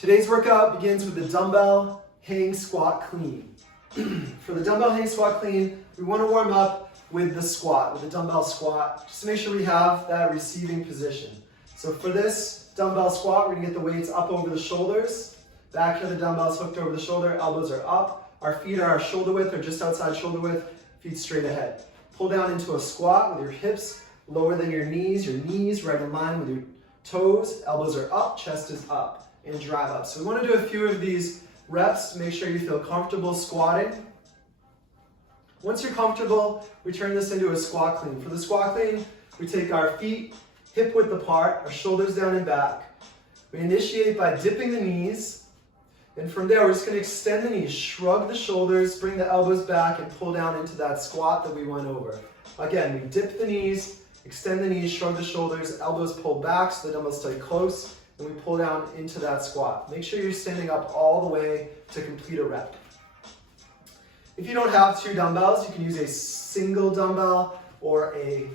Today's workout begins with the dumbbell hang squat clean. For the dumbbell hang squat clean, we want to warm up with the squat, with the dumbbell squat, just to make sure we have that receiving position. So for this dumbbell squat, we're going to get the weights up over the shoulders. Back of the dumbbells hooked over the shoulder, elbows are up. Our feet are shoulder width or just outside shoulder width, feet straight ahead. Pull down into a squat with your hips lower than your knees right in line with your toes, elbows are up, chest is up, and drive up. So we want to do a few of these reps to make sure you feel comfortable squatting. Once you're comfortable, we turn this into a squat clean. For the squat clean, we take our feet hip width apart, our shoulders down and back. We initiate by dipping the knees, and from there we're just going to extend the knees, shrug the shoulders, bring the elbows back, and pull down into that squat that we went over. Again, we dip the knees, extend the knees, shrug the shoulders, elbows pulled back so the dumbbells stay close, and we pull down into that squat. Make sure you're standing up all the way to complete a rep. If you don't have two dumbbells, you can use a single dumbbell or a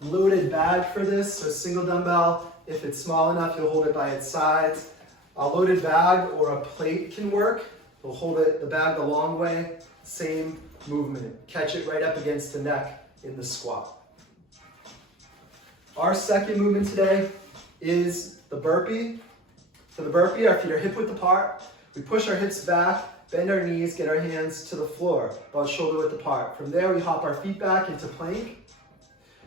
loaded bag for this. So a single dumbbell, if it's small enough, you'll hold it by its sides. A loaded bag or a plate can work. We'll hold the bag the long way, same movement. Catch it right up against the neck in the squat. Our second movement today is the burpee. For the burpee, our feet are hip width apart. We push our hips back, bend our knees, get our hands to the floor, about shoulder width apart. From there, we hop our feet back into plank.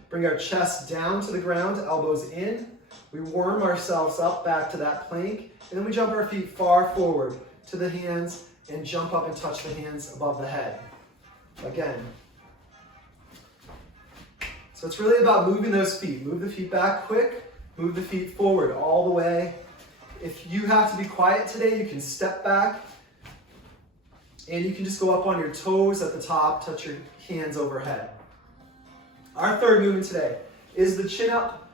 Bring our chest down to the ground, elbows in. We warm ourselves up back to that plank, and then we jump our feet far forward to the hands and jump up and touch the hands above the head. Again. So it's really about moving those feet. Move the feet back quick, move the feet forward all the way. If you have to be quiet today, you can step back, and you can just go up on your toes at the top, touch your hands overhead. Our third movement today is the chin up.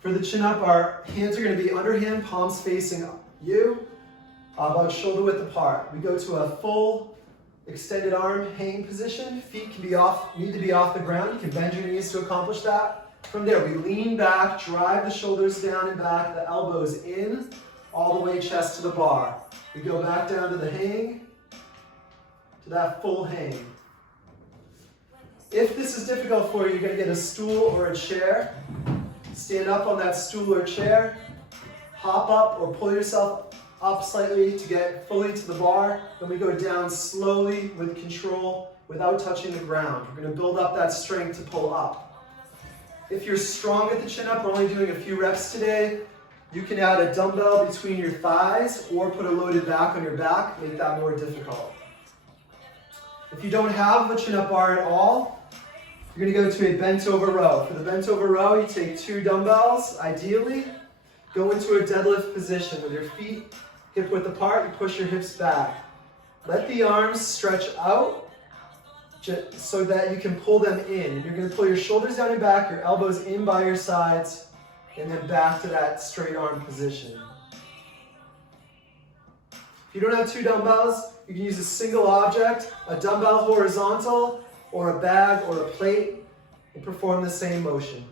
For the chin up, our hands are going to be underhand, palms facing you, about shoulder width apart. We go to a full extended arm hang position. Feet can need to be off the ground. You can bend your knees to accomplish that. From there, we lean back, drive the shoulders down and back, the elbows in, all the way chest to the bar. We go back down to the hang, to that full hang. If this is difficult for you, you're going to get a stool or a chair. Stand up on that stool or chair, hop up or pull yourself up slightly to get fully to the bar. Then we go down slowly with control without touching the ground. We're going to build up that strength to pull up. If you're strong at the chin up, we're only doing a few reps today. You can add a dumbbell between your thighs or put a loaded back on your back, make that more difficult. If you don't have a chin up bar at all, you're going to go to a bent over row. For the bent over row, you take two dumbbells, ideally. Go into a deadlift position with your feet hip width apart. You push your hips back. Let the arms stretch out so that you can pull them in. You're going to pull your shoulders down and back, your elbows in by your sides, and then back to that straight arm position. If you don't have two dumbbells, you can use a single object, a dumbbell horizontal, or a bag or a plate, and perform the same motion.